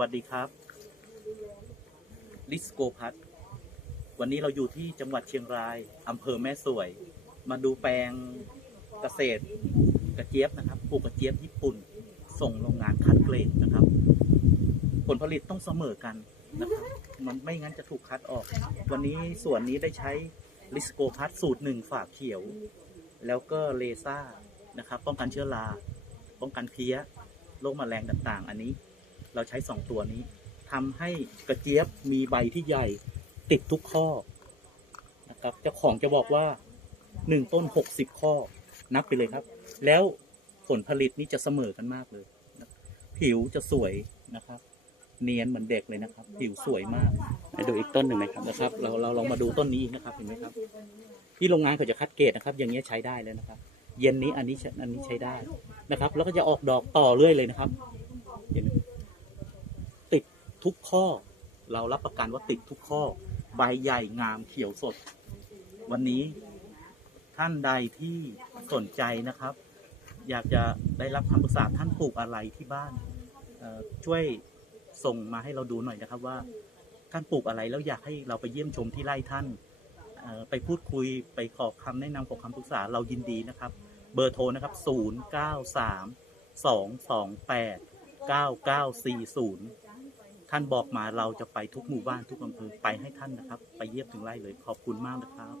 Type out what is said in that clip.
วัสดีครับ ลิสโกพัทวันนี้เราอยู่ที่จังหวัดเชียงรายอำเภอแม่สวย มาดูแปลงเกษตรกระเจี๊ยบนะครับปลูกกระเจี๊ยบญี่ปุ่น ส่งโรงงานคัดเกรดนะครับ ผลผลิตต้องเสมอกันนะครับมันไม่งั้นจะถูกคัดออก วันนี้ส่วนนี้ได้ใช้ลิสโกพัทสูตรหนึ่งฝาเขียว แล้วก็เลซ่านะครับ ป้องกันเชื้อรา ป้องกันเพี้ยโรคแมลงต่างๆ อันนี้ เราใช้สองตัวนี้ทำให้กระเจี๊ยบมีใบที่ใหญ่ติดทุกข้อนะครับเจ้าของจะบอกว่าหนึ่งต้นหกสิบข้อนับไปเลยครับ แล้วผลผลิตนี่จะเสมอกันมากเลยนะผิวจะสวยนะครับ เนียนเหมือนเด็กเลยนะครับ ผิวสวยมากไปดูอีกต้นหนึ่งไหมครับนะครับ เราเราลองมาดูต้นนี้นะครับเห็นไหมครับ ที่โรงงานเขาจะคัดเกรดนะครับ อย่างเงี้ยใช้ได้แล้วนะครับ เย็นนี้อันนี้ใช้อันนี้ใช้ได้นะครับ แล้วก็จะออกดอกต่อเรื่อยเลยนะครับเห็นไหมติด ทุกข้อ เรารับประกันว่าติดทุกข้อ ใบใหญ่งามเขียวสด วันนี้ท่านใดที่สนใจนะครับ อยากจะได้รับคำปรึกษาท่านปลูกอะไรที่บ้าน ช่วยส่งมาให้เราดูหน่อยนะครับว่าท่านปลูกอะไรแล้วอยากให้เราไปเยี่ยมชมที่ไร่ท่านไปพูดคุยไปขอคำแนะนำขอคำปรึกษาเรายินดีนะครับ เบอร์โทรนะครับ 0 9 3 2 2 8 9 9 4 0 ท่านบอกมาเราจะไปทุกหมู่บ้านทุกอำเภอไปให้ท่านนะครับ ไปเยี่ยมถึงไร่เลยขอบคุณมากนะครับ